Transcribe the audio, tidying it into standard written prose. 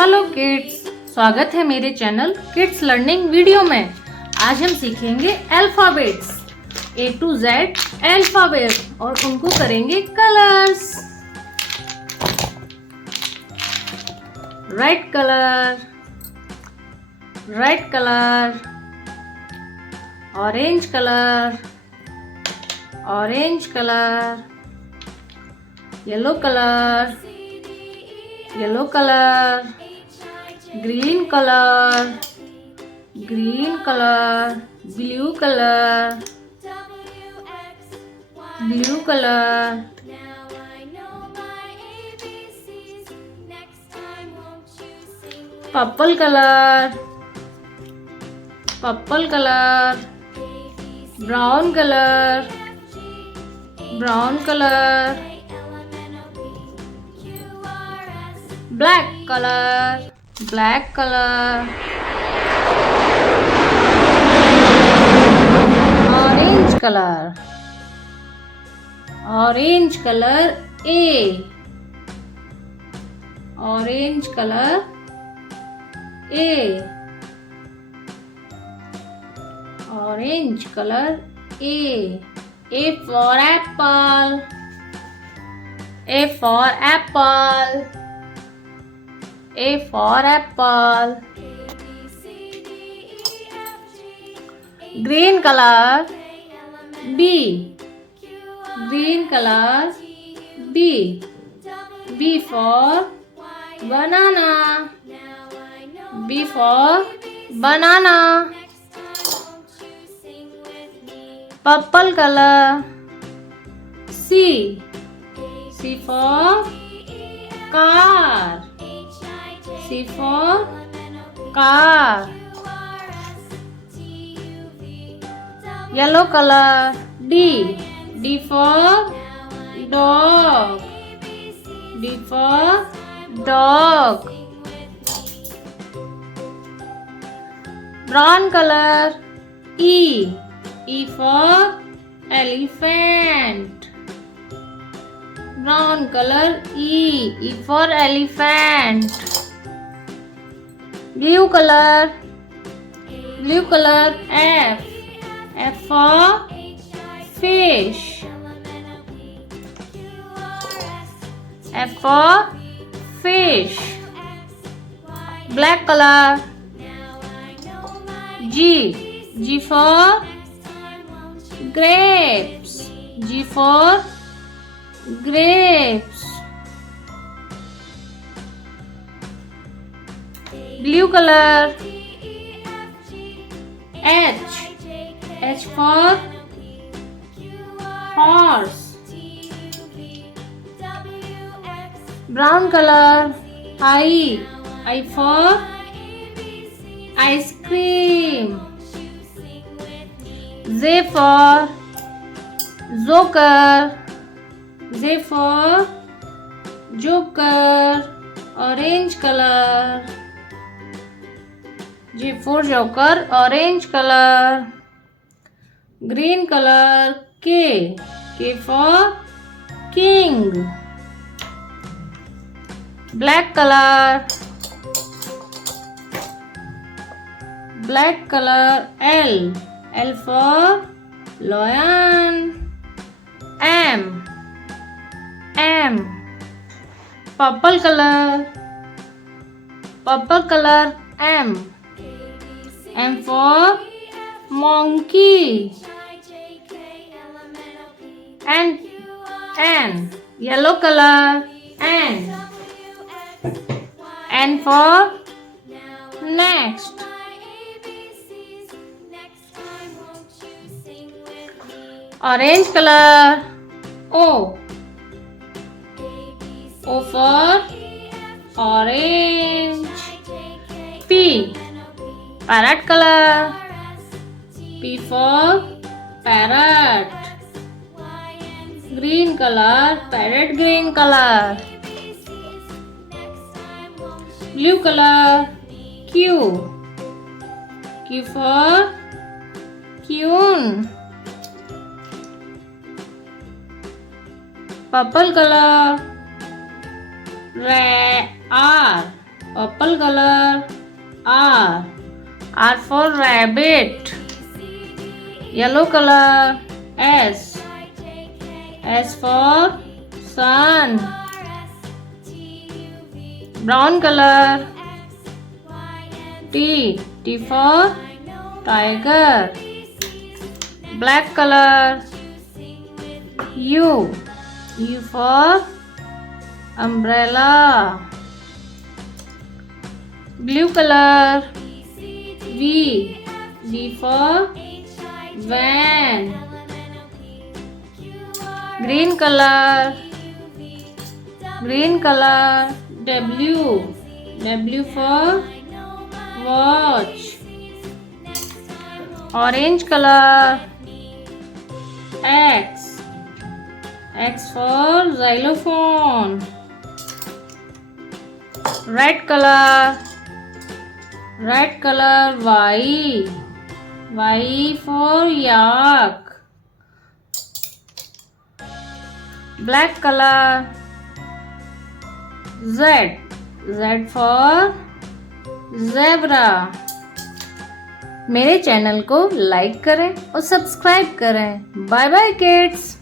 Hello kids, स्वागत है मेरे चैनल किड्स लर्निंग वीडियो में। आज हम सीखेंगे alphabets A to Z alphabet और उनको करेंगे colours. Red colour, red colour, orange colour, orange colour, yellow colour, yellow colour, green colour, green colour, blue colour, blue colour, purple colour, purple colour, brown colour, brown colour, black colour, black colour, orange colour, orange colour A, orange colour A, orange colour A for apple, A for apple, A for apple, green color B, green color B, B for banana, B for banana, purple color C, C for car, C for car, yellow color D, D for dog, D for dog, brown color E, E for elephant, brown color E for elephant, blue color F, F for fish, F for fish, black color G, G for grapes, G for grapes, blue color H, H for horse, brown color I, I for ice cream, Z for joker, Z for joker, orange color, J for joker, orange color, green color K, K for king, black color L, L for lion, M, purple color M, M for monkey, and N, yellow color N for next, orange color O, O for orange, P, parrot color, P for parrot, green color parrot green color, blue color Q, Q for queen, purple color R, Purple color R. R for rabbit. Yellow color S. S for sun. Brown color T. T for tiger. Black color U. U for umbrella. Blue color V. V for van. Green color W. W for watch. Orange color X. X for xylophone. Red color Y. Y for yak. Black color Z. Z for zebra. मेरे channel को like करें और subscribe करें। Bye bye kids.